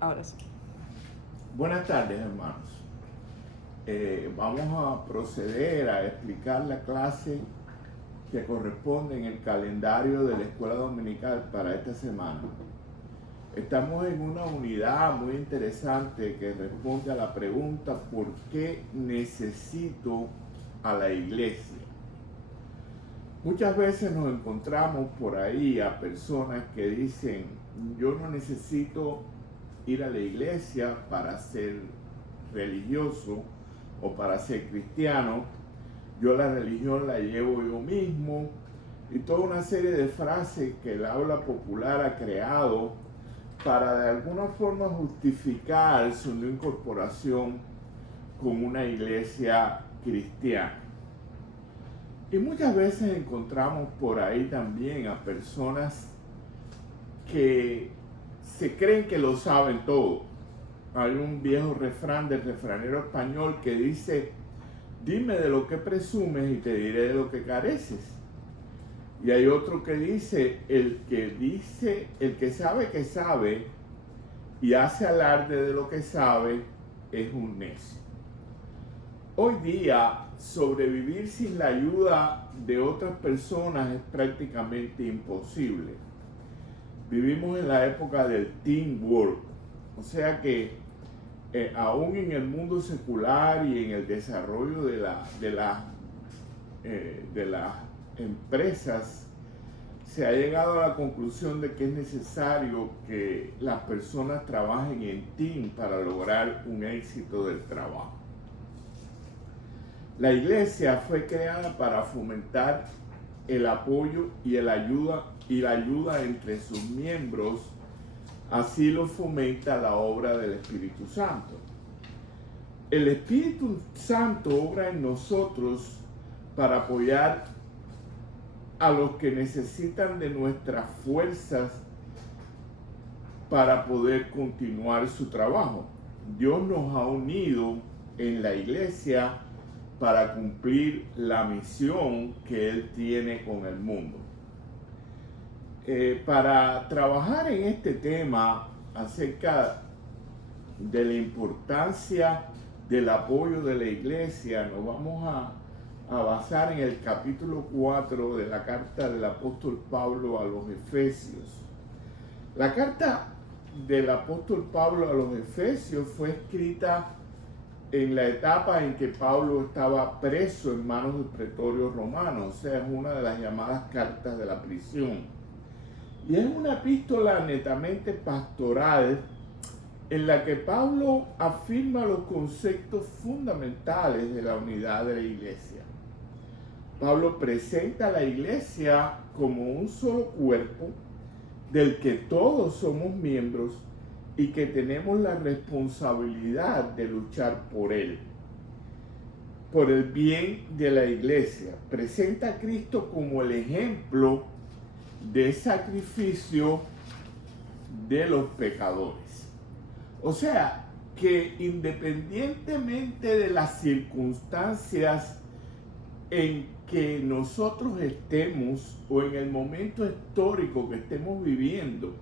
Ahora sí. Buenas tardes, hermanos. Vamos a proceder a explicar la clase que corresponde en el calendario de la Escuela Dominical para esta semana. Estamos en una unidad muy interesante que responde a la pregunta ¿por qué necesito a la iglesia? Muchas veces nos encontramos por ahí a personas que dicen yo no necesito ir a la iglesia para ser religioso o para ser cristiano, yo la religión la llevo yo mismo, y toda una serie de frases que el habla popular ha creado para de alguna forma justificar su no incorporación con una iglesia cristiana. Y muchas veces encontramos por ahí también a personas que se creen que lo saben todo. Hay un viejo refrán del refranero español que dice: dime de lo que presumes y te diré de lo que careces. Y hay otro que dice, el que sabe y hace alarde de lo que sabe es un necio. Hoy día, sobrevivir sin la ayuda de otras personas es prácticamente imposible. Vivimos en la época del teamwork, o sea que aún en el mundo secular y en el desarrollo de las empresas, se ha llegado a la conclusión de que es necesario que las personas trabajen en team para lograr un éxito del trabajo. La iglesia fue creada para fomentar el apoyo y la ayuda entre sus miembros. Así lo fomenta la obra del Espíritu Santo. El Espíritu Santo obra en nosotros para apoyar a los que necesitan de nuestras fuerzas para poder continuar su trabajo. Dios nos ha unido en la iglesia para cumplir la misión que Él tiene con el mundo. Para trabajar en este tema acerca de la importancia del apoyo de la iglesia, nos vamos a basar en el capítulo 4 de la carta del apóstol Pablo a los Efesios. La carta del apóstol Pablo a los Efesios fue escrita en la etapa en que Pablo estaba preso en manos del pretorio romano, o sea, es una de las llamadas cartas de la prisión. Y es una epístola netamente pastoral en la que Pablo afirma los conceptos fundamentales de la unidad de la iglesia. Pablo presenta a la iglesia como un solo cuerpo del que todos somos miembros y que tenemos la responsabilidad de luchar por él, por el bien de la iglesia. Presenta a Cristo como el ejemplo de sacrificio de los pecadores. O sea, que independientemente de las circunstancias en que nosotros estemos o en el momento histórico que estemos viviendo,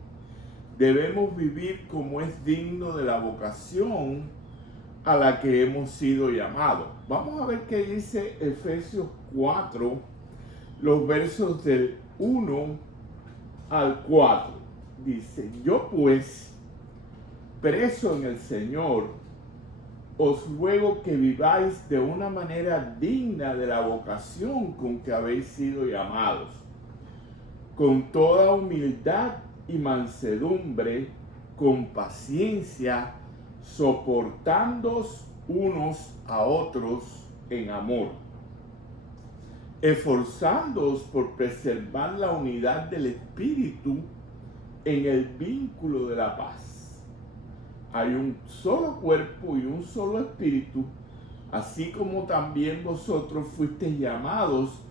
debemos vivir como es digno de la vocación a la que hemos sido llamados. Vamos a ver qué dice Efesios 4, los versos del 1 al 4. Dice: yo pues, preso en el Señor, os ruego que viváis de una manera digna de la vocación con que habéis sido llamados, con toda humildad y mansedumbre, con paciencia, soportándoos unos a otros en amor, esforzándoos por preservar la unidad del Espíritu en el vínculo de la paz. Hay un solo cuerpo y un solo espíritu, así como también vosotros fuisteis llamados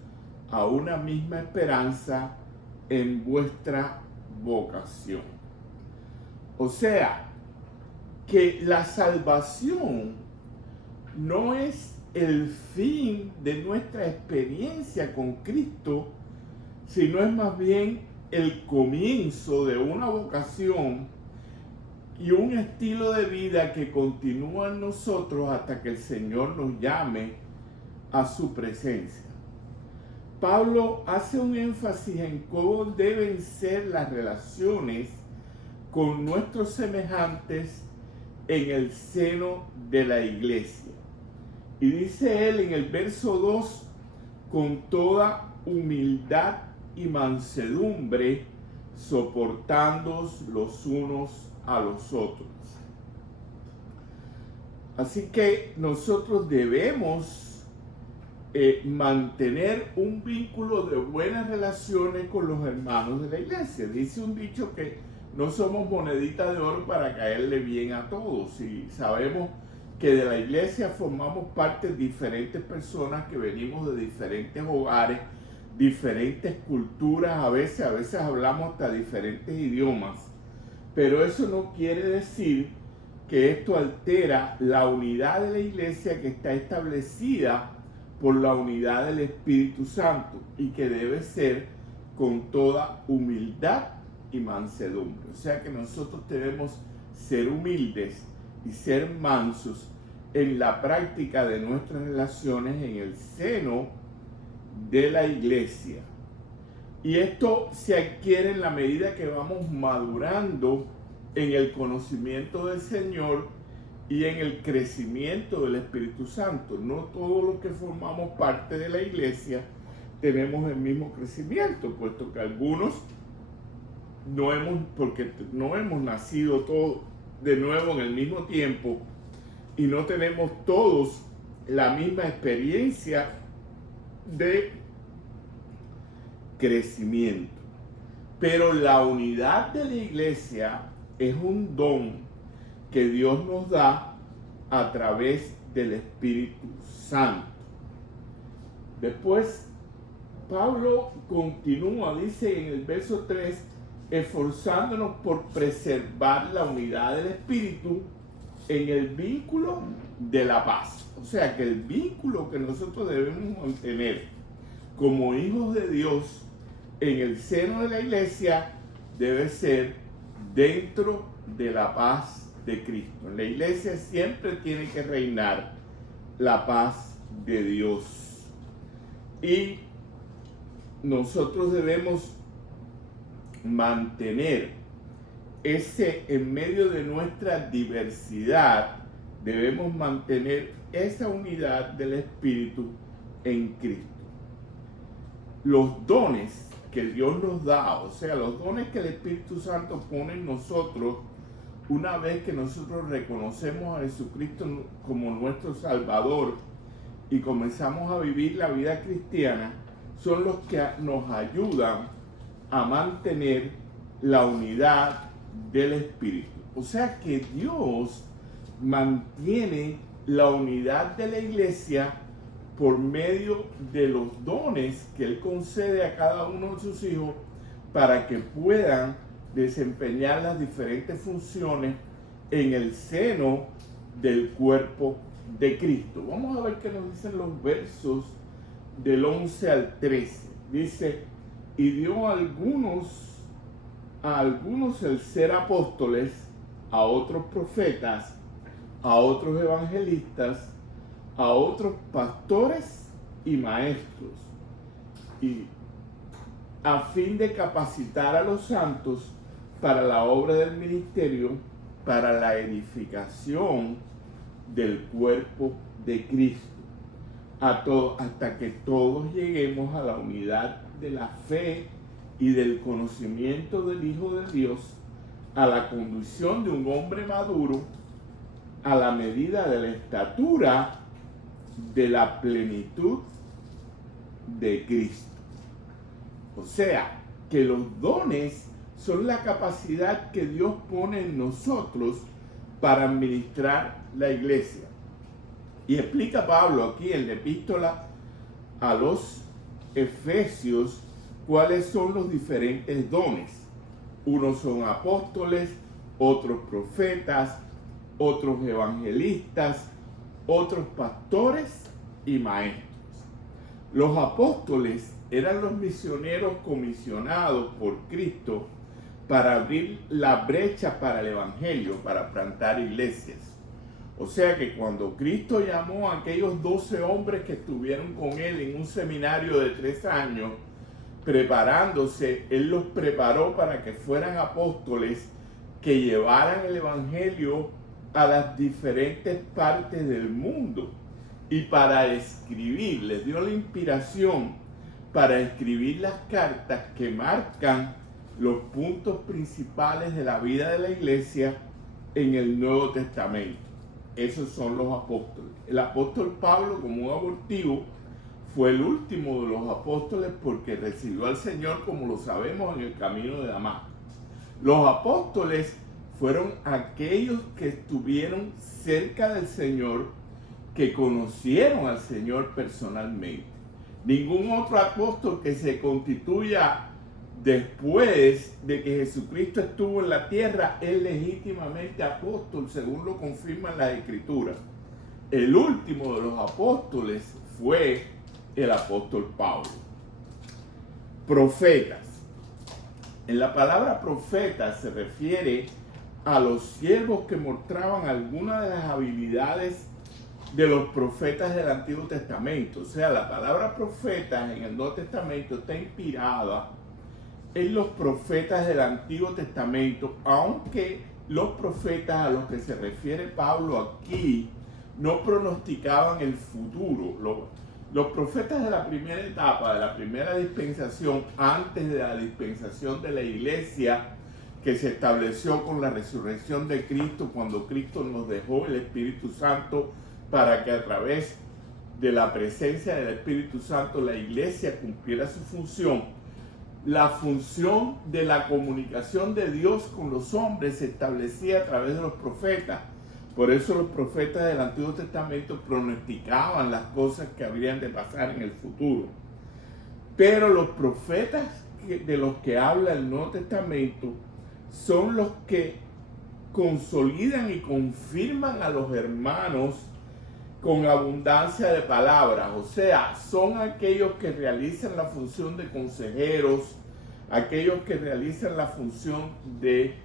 a una misma esperanza en vuestra vocación. O sea, que la salvación no es el fin de nuestra experiencia con Cristo, sino es más bien el comienzo de una vocación y un estilo de vida que continúa en nosotros hasta que el Señor nos llame a su presencia. Pablo hace un énfasis en cómo deben ser las relaciones con nuestros semejantes en el seno de la iglesia. Y dice él en el verso 2, con toda humildad y mansedumbre, soportándoos los unos a los otros. Así que nosotros debemos mantener un vínculo de buenas relaciones con los hermanos de la iglesia. Dice un dicho que no somos moneditas de oro para caerle bien a todos, y sabemos que de la iglesia formamos parte de diferentes personas que venimos de diferentes hogares, diferentes culturas, a veces hablamos hasta diferentes idiomas, pero eso no quiere decir que esto altera la unidad de la iglesia que está establecida por la unidad del Espíritu Santo y que debe ser con toda humildad y mansedumbre. O sea que nosotros debemos ser humildes y ser mansos en la práctica de nuestras relaciones en el seno de la iglesia. Y esto se adquiere en la medida que vamos madurando en el conocimiento del Señor y en el crecimiento del Espíritu Santo. No todos los que formamos parte de la iglesia tenemos el mismo crecimiento, puesto que algunos porque no hemos nacido todos de nuevo en el mismo tiempo y no tenemos todos la misma experiencia de crecimiento. Pero la unidad de la iglesia es un don que Dios nos da a través del Espíritu Santo. Después, Pablo continúa, dice en el verso 3, esforzándonos por preservar la unidad del Espíritu en el vínculo de la paz. O sea que el vínculo que nosotros debemos mantener como hijos de Dios en el seno de la iglesia debe ser dentro de la paz de Cristo. En la iglesia siempre tiene que reinar la paz de Dios. Y nosotros debemos mantener en medio de nuestra diversidad, debemos mantener esa unidad del Espíritu en Cristo. Los dones que Dios nos da, o sea, los dones que el Espíritu Santo pone en nosotros, una vez que nosotros reconocemos a Jesucristo como nuestro Salvador y comenzamos a vivir la vida cristiana, son los que nos ayudan a mantener la unidad del Espíritu. O sea que Dios mantiene la unidad de la iglesia por medio de los dones que Él concede a cada uno de sus hijos para que puedan desempeñar las diferentes funciones en el seno del cuerpo de Cristo. Vamos a ver qué nos dicen los versos del 11 al 13. Dice, y dio a algunos el ser apóstoles, a otros profetas, a otros evangelistas, a otros pastores y maestros, y a fin de capacitar a los santos para la obra del ministerio, para la edificación del cuerpo de Cristo, hasta que todos lleguemos a la unidad de la fe y del conocimiento del Hijo de Dios, a la condición de un hombre maduro, a la medida de la estatura de la plenitud de Cristo. O sea, que los dones son la capacidad que Dios pone en nosotros para administrar la iglesia. Y explica Pablo aquí en la epístola a los Efesios cuáles son los diferentes dones. Unos son apóstoles, otros profetas, otros evangelistas, otros pastores y maestros. Los apóstoles eran los misioneros comisionados por Cristo para abrir la brecha para el evangelio, para plantar iglesias. O sea que cuando Cristo llamó a aquellos 12 hombres que estuvieron con él en un seminario de 3 años, preparándose, él los preparó para que fueran apóstoles que llevaran el evangelio a las diferentes partes del mundo y para escribir, les dio la inspiración para escribir las cartas que marcan los puntos principales de la vida de la iglesia en el Nuevo Testamento. Esos son los apóstoles. El apóstol Pablo, como un abortivo, fue el último de los apóstoles porque recibió al Señor, como lo sabemos, en el camino de Damasco. Los apóstoles fueron aquellos que estuvieron cerca del Señor, que conocieron al Señor personalmente. Ningún otro apóstol que se constituya después de que Jesucristo estuvo en la tierra es legítimamente apóstol, según lo confirman las Escrituras. El último de los apóstoles fue el apóstol Pablo. Profetas. En la palabra profeta se refiere a los siervos que mostraban algunas de las habilidades de los profetas del Antiguo Testamento. O sea, la palabra profeta en el Nuevo Testamento está inspirada en los profetas del Antiguo Testamento, aunque los profetas a los que se refiere Pablo aquí no pronosticaban el futuro. Los profetas de la primera etapa, de la primera dispensación, antes de la dispensación de la iglesia, que se estableció con la resurrección de Cristo, cuando Cristo nos dejó el Espíritu Santo para que a través de la presencia del Espíritu Santo la iglesia cumpliera su función. La función de la comunicación de Dios con los hombres se establecía a través de los profetas. Por eso los profetas del Antiguo Testamento pronosticaban las cosas que habrían de pasar en el futuro. Pero los profetas de los que habla el Nuevo Testamento son los que consolidan y confirman a los hermanos con abundancia de palabras. O sea, son aquellos que realizan la función de consejeros, aquellos que realizan la función de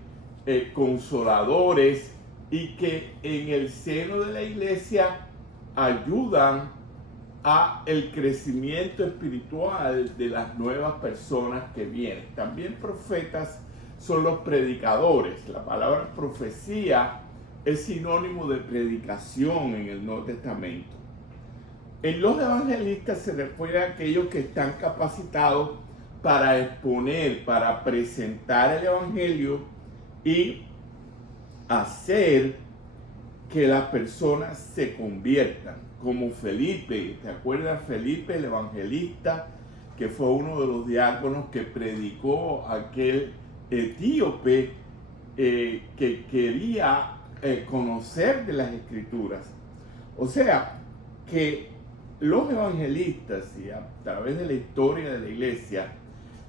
consoladores y que en el seno de la iglesia ayudan a el crecimiento espiritual de las nuevas personas que vienen. También profetas son los predicadores. La palabra profecía es sinónimo de predicación en el Nuevo Testamento. En los evangelistas se refiere a aquellos que están capacitados para exponer, para presentar el evangelio y hacer que las personas se conviertan, como Felipe. ¿Te acuerdas? Felipe, el evangelista, que fue uno de los diáconos que predicó a aquel etíope que quería conocer de las Escrituras. O sea, que los evangelistas, y a través de la historia de la iglesia,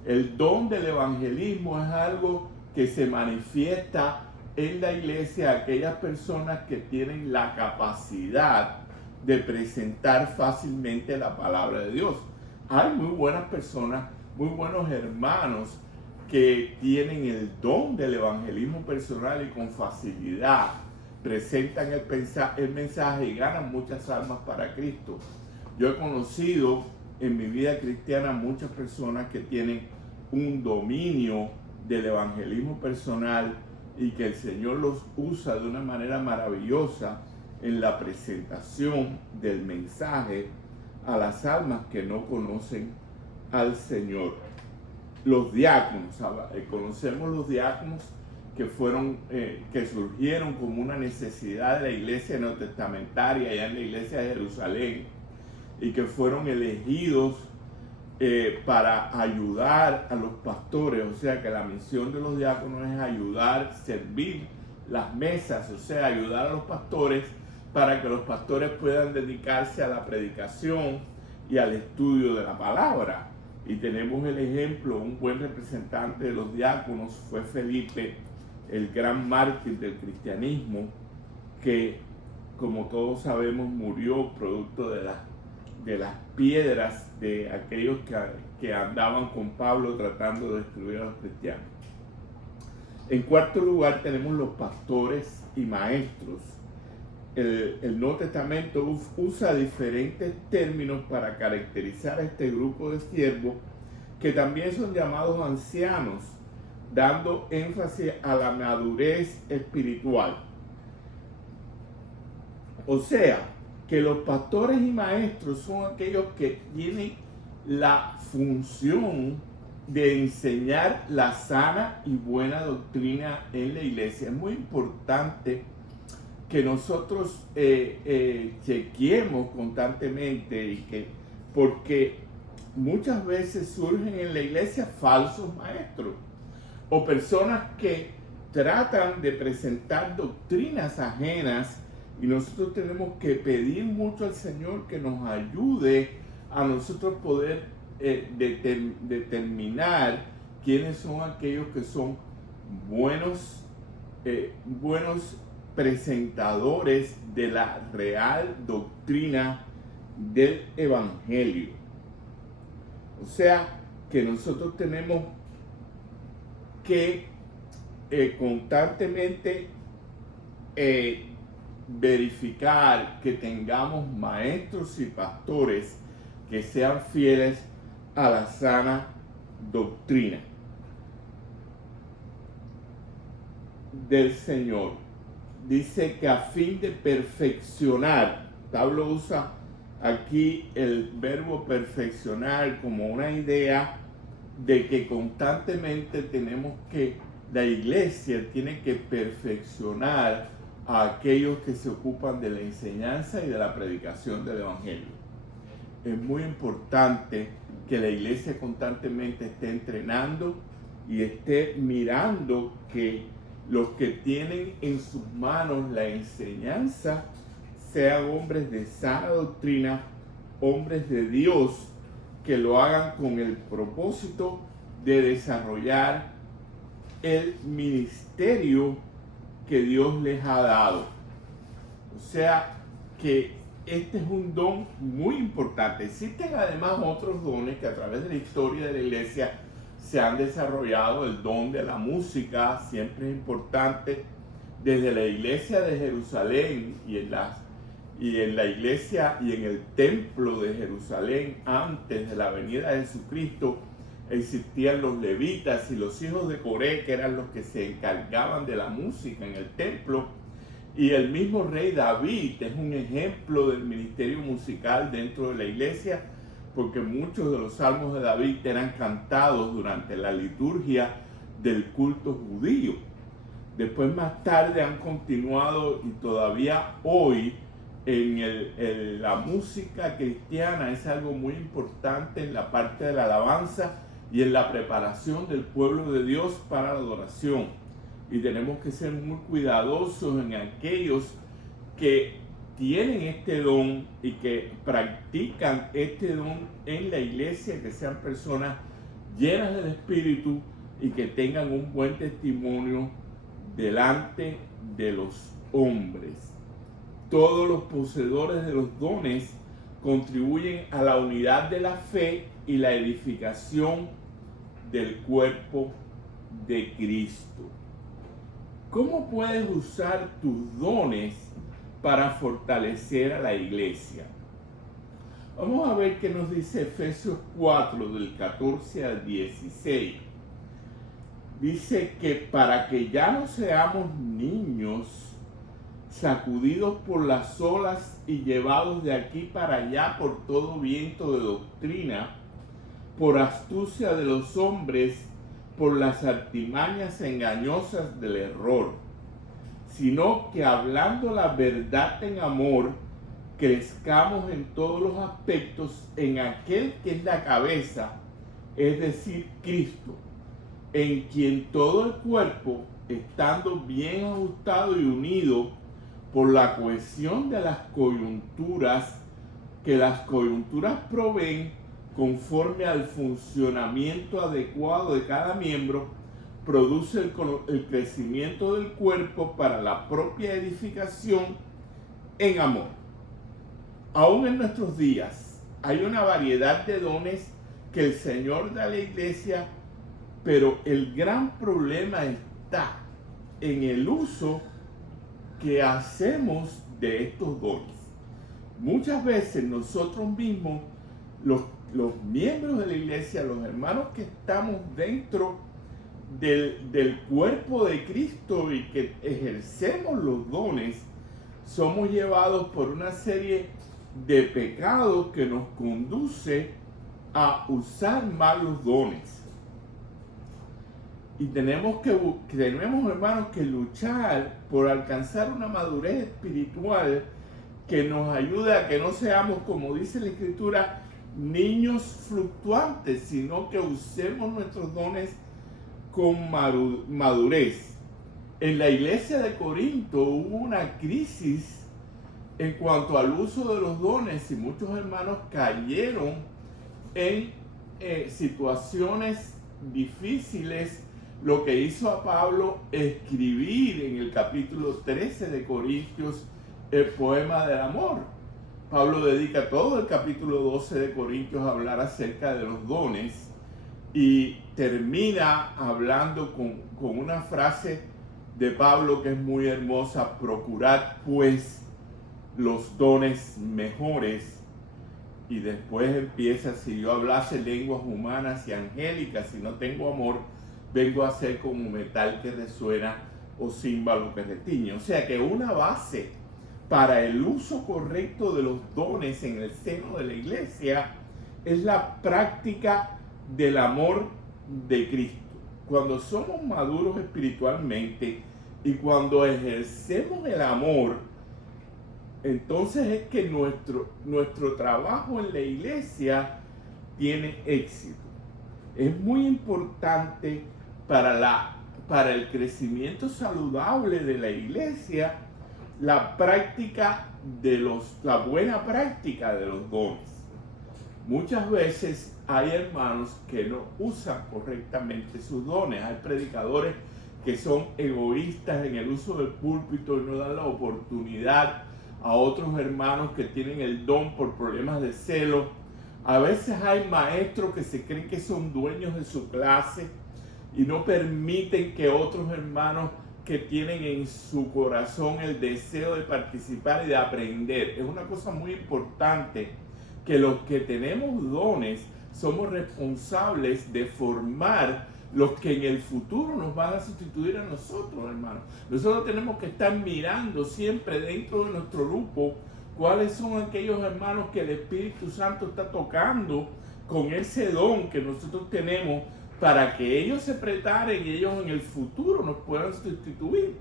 el don del evangelismo es algo que se manifiesta en la iglesia a aquellas personas que tienen la capacidad de presentar fácilmente la palabra de Dios. Hay muy buenas personas, muy buenos hermanos que tienen el don del evangelismo personal y con facilidad presentan el mensaje y ganan muchas almas para Cristo. Yo he conocido en mi vida cristiana muchas personas que tienen un dominio del evangelismo personal y que el Señor los usa de una manera maravillosa en la presentación del mensaje a las almas que no conocen al Señor. Los diáconos, conocemos los diáconos que surgieron como una necesidad de la iglesia neotestamentaria allá en la iglesia de Jerusalén y que fueron elegidos para ayudar a los pastores. O sea que la misión de los diáconos es ayudar, servir las mesas, o sea, ayudar a los pastores para que los pastores puedan dedicarse a la predicación y al estudio de la palabra. Y tenemos el ejemplo, un buen representante de los diáconos fue Felipe, el gran mártir del cristianismo, que, como todos sabemos, murió producto de las piedras de aquellos que andaban con Pablo tratando de destruir a los cristianos. En cuarto lugar tenemos los pastores y maestros. El Nuevo Testamento usa diferentes términos para caracterizar a este grupo de siervos que también son llamados ancianos, dando énfasis a la madurez espiritual. O sea, que los pastores y maestros son aquellos que tienen la función de enseñar la sana y buena doctrina en la iglesia. Es muy importante que nosotros chequeemos constantemente porque muchas veces surgen en la iglesia falsos maestros o personas que tratan de presentar doctrinas ajenas, y nosotros tenemos que pedir mucho al Señor que nos ayude a nosotros poder determinar quiénes son aquellos que son buenos presentadores de la real doctrina del Evangelio. O sea, que nosotros tenemos que constantemente verificar que tengamos maestros y pastores que sean fieles a la sana doctrina del Señor. Dice que a fin de perfeccionar, Pablo usa aquí el verbo perfeccionar como una idea de que constantemente la iglesia tiene que perfeccionar a aquellos que se ocupan de la enseñanza y de la predicación del Evangelio. Es muy importante que la iglesia constantemente esté entrenando y esté mirando que los que tienen en sus manos la enseñanza sean hombres de sana doctrina, hombres de Dios, que lo hagan con el propósito de desarrollar el ministerio que Dios les ha dado. O sea que este es un don muy importante. Existen además otros dones que a través de la historia de la iglesia se han desarrollado. El don de la música siempre es importante. Desde la iglesia de Jerusalén y en la iglesia y en el templo de Jerusalén, antes de la venida de Jesucristo, existían los levitas y los hijos de Coré, que eran los que se encargaban de la música en el templo. Y el mismo rey David es un ejemplo del ministerio musical dentro de la iglesia, porque muchos de los salmos de David eran cantados durante la liturgia del culto judío. Después, más tarde, han continuado, y todavía hoy en la música cristiana es algo muy importante en la parte de la alabanza y en la preparación del pueblo de Dios para la adoración. Y tenemos que ser muy cuidadosos en aquellos que tienen este don y que practican este don en la iglesia, que sean personas llenas del Espíritu y que tengan un buen testimonio delante de los hombres. Todos los poseedores de los dones contribuyen a la unidad de la fe y la edificación del cuerpo de Cristo. ¿Cómo puedes usar tus dones para fortalecer a la iglesia? Vamos a ver qué nos dice Efesios 4, del 14 al 16. Dice que para que ya no seamos niños sacudidos por las olas y llevados de aquí para allá por todo viento de doctrina, por astucia de los hombres, por las artimañas engañosas del error, sino que hablando la verdad en amor, crezcamos en todos los aspectos en aquel que es la cabeza, es decir, Cristo, en quien todo el cuerpo, estando bien ajustado y unido por la cohesión de las coyunturas, que las coyunturas proveen conforme al funcionamiento adecuado de cada miembro, produce el crecimiento del cuerpo para la propia edificación en amor. Aún en nuestros días hay una variedad de dones que el Señor da a la iglesia, pero el gran problema está en el uso que hacemos de estos dones. Muchas veces nosotros mismos, los miembros de la iglesia, los hermanos que estamos dentro del cuerpo de Cristo y que ejercemos los dones, somos llevados por una serie de pecados que nos conduce a usar mal los dones. Y tenemos, hermanos, que luchar por alcanzar una madurez espiritual que nos ayude a que no seamos, como dice la Escritura, niños fluctuantes, sino que usemos nuestros dones con madurez. En la iglesia de Corinto hubo una crisis en cuanto al uso de los dones y muchos hermanos cayeron en situaciones difíciles, lo que hizo a Pablo escribir en el capítulo 13 de Corintios el poema del amor. Pablo dedica todo el capítulo 12 de Corintios a hablar acerca de los dones y termina hablando con una frase de Pablo que es muy hermosa: procurad pues los dones mejores. Y después empieza: si yo hablase lenguas humanas y angélicas, si no tengo amor, vengo a ser como metal que resuena o címbalo que retiñe. O sea que una base para el uso correcto de los dones en el seno de la iglesia es la práctica del amor de Cristo. Cuando somos maduros espiritualmente y cuando ejercemos el amor, entonces es que nuestro trabajo en la iglesia tiene éxito. Es muy importante para el crecimiento saludable de la iglesia la buena práctica de los dones. Muchas veces hay hermanos que no usan correctamente sus dones. Hay predicadores que son egoístas en el uso del púlpito y no dan la oportunidad a otros hermanos que tienen el don por problemas de celo. A veces hay maestros que se creen que son dueños de su clase y no permiten que otros hermanos que tienen en su corazón el deseo de participar y de aprender. Es una cosa muy importante que los que tenemos dones somos responsables de formar los que en el futuro nos van a sustituir a nosotros, hermanos. Nosotros tenemos que estar mirando siempre dentro de nuestro grupo cuáles son aquellos hermanos que el Espíritu Santo está tocando con ese don que nosotros tenemos, para que ellos se preparen y ellos en el futuro nos puedan sustituir,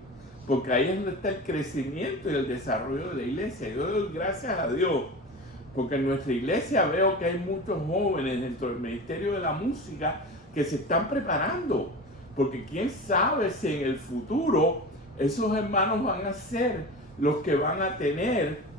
porque ahí es donde está el crecimiento y el desarrollo de la iglesia. Yo doy gracias a Dios, porque en nuestra iglesia veo que hay muchos jóvenes dentro del ministerio de la música que se están preparando, porque quién sabe si en el futuro esos hermanos van a ser los que van a tener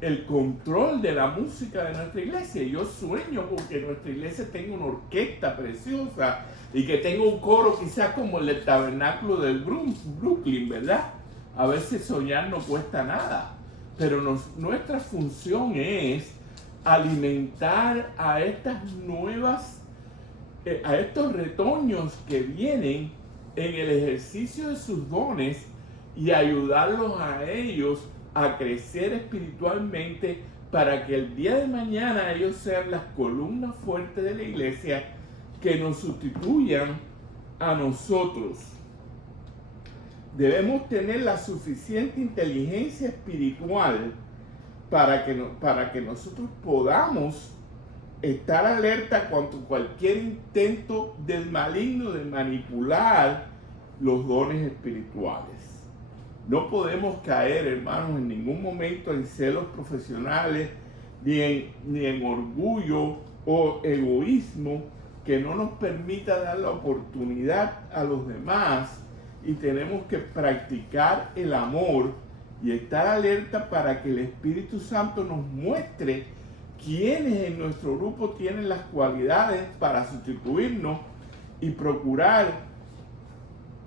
el control de la música de nuestra iglesia. Yo sueño con que nuestra iglesia tenga una orquesta preciosa y que tenga un coro quizás como el del tabernáculo del Brooklyn, ¿verdad? A veces soñar no cuesta nada, pero nuestra función es alimentar a estas a estos retoños que vienen en el ejercicio de sus dones y ayudarlos a ellos a crecer espiritualmente, para que el día de mañana ellos sean las columnas fuertes de la iglesia que nos sustituyan a nosotros. Debemos tener la suficiente inteligencia espiritual para que nosotros podamos estar alerta contra cualquier intento del maligno de manipular los dones espirituales. No podemos caer, hermanos, en ningún momento en celos profesionales, ni en orgullo o egoísmo que no nos permita dar la oportunidad a los demás, y tenemos que practicar el amor y estar alerta para que el Espíritu Santo nos muestre quiénes en nuestro grupo tienen las cualidades para sustituirnos, y procurar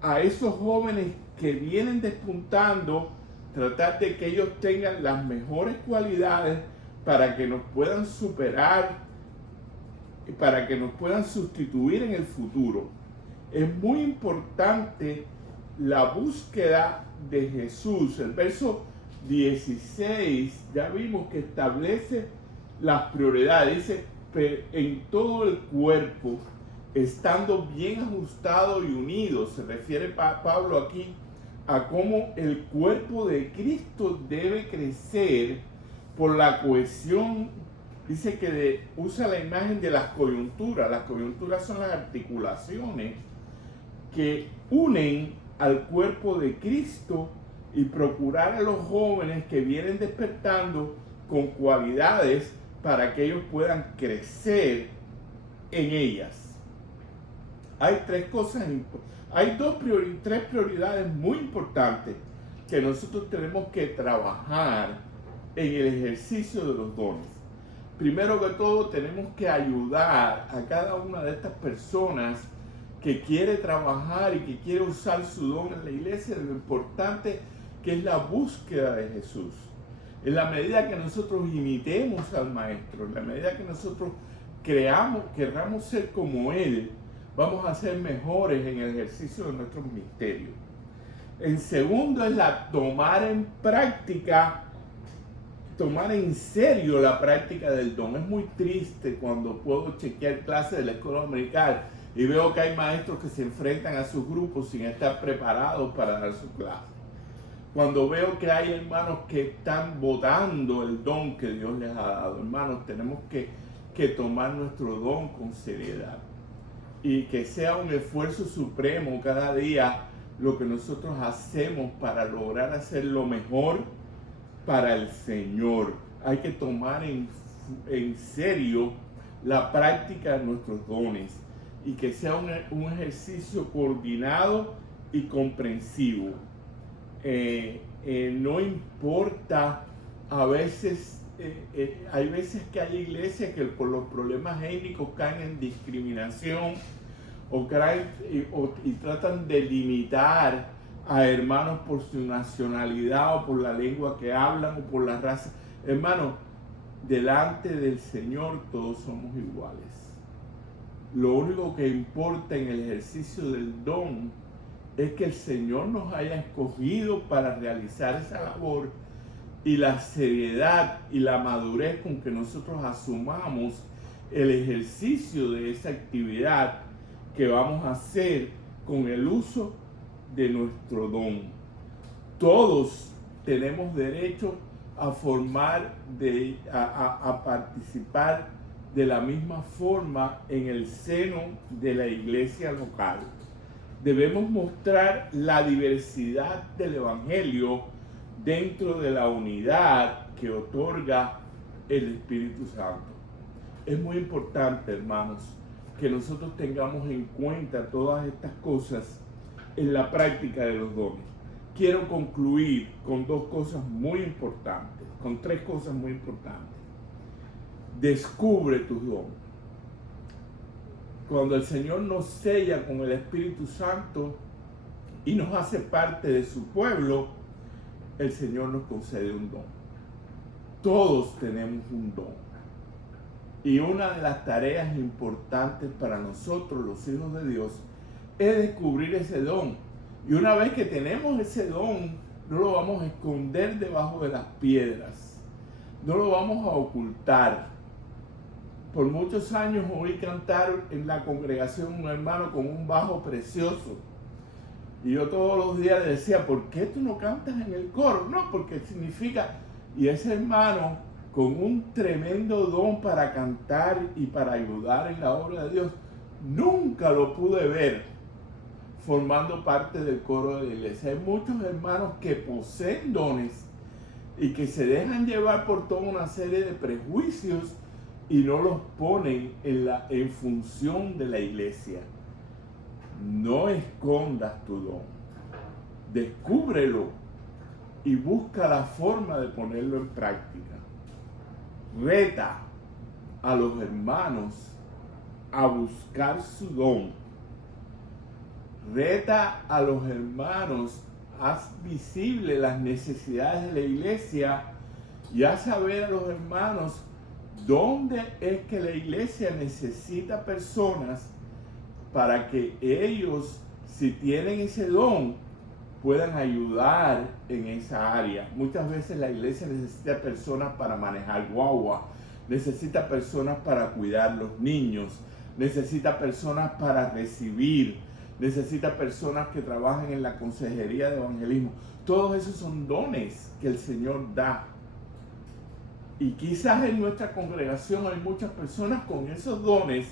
a esos jóvenes que vienen despuntando, tratar de que ellos tengan las mejores cualidades para que nos puedan superar y para que nos puedan sustituir en el futuro. Es muy importante la búsqueda de Jesús. El verso 16 ya vimos que establece las prioridades. Dice, en todo el cuerpo, estando bien ajustado y unido. Se refiere Pablo aquí a cómo el cuerpo de Cristo debe crecer por la cohesión. Dice que usa la imagen de las coyunturas. Las coyunturas son las articulaciones que unen al cuerpo de Cristo, y procurar a los jóvenes que vienen despertando con cualidades para que ellos puedan crecer en ellas. Hay tres prioridades muy importantes que nosotros tenemos que trabajar en el ejercicio de los dones. Primero que todo, tenemos que ayudar a cada una de estas personas que quiere trabajar y que quiere usar su don en la iglesia, lo importante que es la búsqueda de Jesús. En la medida que nosotros imitemos al Maestro, en la medida que nosotros querramos ser como Él, vamos a ser mejores en el ejercicio de nuestros misterios. En segundo es tomar en serio la práctica del don. Es muy triste cuando puedo chequear clases de la escuela dominical y veo que hay maestros que se enfrentan a sus grupos sin estar preparados para dar su clase. Cuando veo que hay hermanos que están botando el don que Dios les ha dado. Hermanos, tenemos que tomar nuestro don con seriedad. Y que sea un esfuerzo supremo cada día lo que nosotros hacemos para lograr hacer lo mejor para el Señor. Hay que tomar en serio la práctica de nuestros dones y que sea un ejercicio coordinado y comprensivo. No importa, a veces, hay veces que hay iglesias que por los problemas étnicos caen en discriminación y tratan de limitar a hermanos por su nacionalidad o por la lengua que hablan o por la raza. Hermanos, delante del Señor todos somos iguales. Lo único que importa en el ejercicio del don es que el Señor nos haya escogido para realizar esa labor, y la seriedad y la madurez con que nosotros asumamos el ejercicio de esa actividad que vamos a hacer con el uso de nuestro don. Todos tenemos derecho a participar de la misma forma en el seno de la iglesia local. Debemos mostrar la diversidad del Evangelio dentro de la unidad que otorga el Espíritu Santo. Es muy importante, hermanos, que nosotros tengamos en cuenta todas estas cosas en la práctica de los dones. Quiero concluir con tres cosas muy importantes. Descubre tus dones. Cuando el Señor nos sella con el Espíritu Santo y nos hace parte de su pueblo, el Señor nos concede un don. Todos tenemos un don. Y una de las tareas importantes para nosotros, los hijos de Dios, es descubrir ese don. Y una vez que tenemos ese don, no lo vamos a esconder debajo de las piedras. No lo vamos a ocultar. Por muchos años oí cantar en la congregación un hermano con un bajo precioso. Y yo todos los días le decía, ¿por qué tú no cantas en el coro? No, porque significa... Y ese hermano, con un tremendo don para cantar y para ayudar en la obra de Dios, nunca lo pude ver formando parte del coro de la iglesia. Hay muchos hermanos que poseen dones y que se dejan llevar por toda una serie de prejuicios y no los ponen en función de la iglesia. No escondas tu don. Descúbrelo y busca la forma de ponerlo en práctica. Reta a los hermanos a buscar su don. Reta a los hermanos, haz visible las necesidades de la iglesia y haz saber a los hermanos dónde es que la iglesia necesita personas para que ellos, si tienen ese don, puedan ayudar en esa área. Muchas veces la iglesia necesita personas para manejar guagua, necesita personas para cuidar los niños, necesita personas para recibir, necesita personas que trabajen en la consejería de evangelismo. Todos esos son dones que el Señor da. Y quizás en nuestra congregación hay muchas personas con esos dones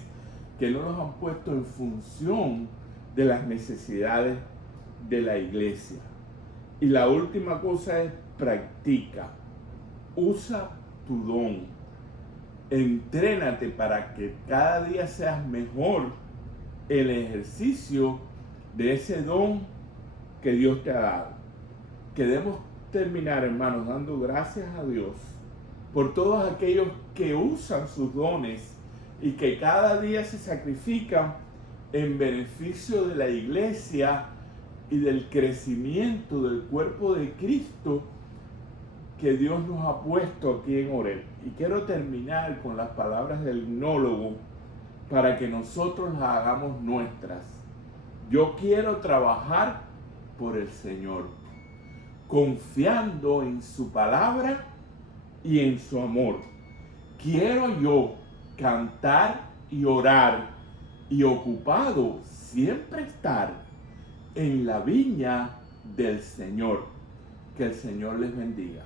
que no los han puesto en función de las necesidades de la iglesia. Y la última cosa es practica. Usa tu don. Entrénate para que cada día seas mejor en el ejercicio de ese don que Dios te ha dado. Queremos terminar, hermanos, dando gracias a Dios por todos aquellos que usan sus dones y que cada día se sacrifican en beneficio de la iglesia y del crecimiento del cuerpo de Cristo que Dios nos ha puesto aquí en Oreb. Y quiero terminar con las palabras del gnólogo para que nosotros las hagamos nuestras. Yo quiero trabajar por el Señor, confiando en su palabra y en su amor. Quiero yo cantar y orar y ocupado siempre estar en la viña del Señor. Que el Señor les bendiga.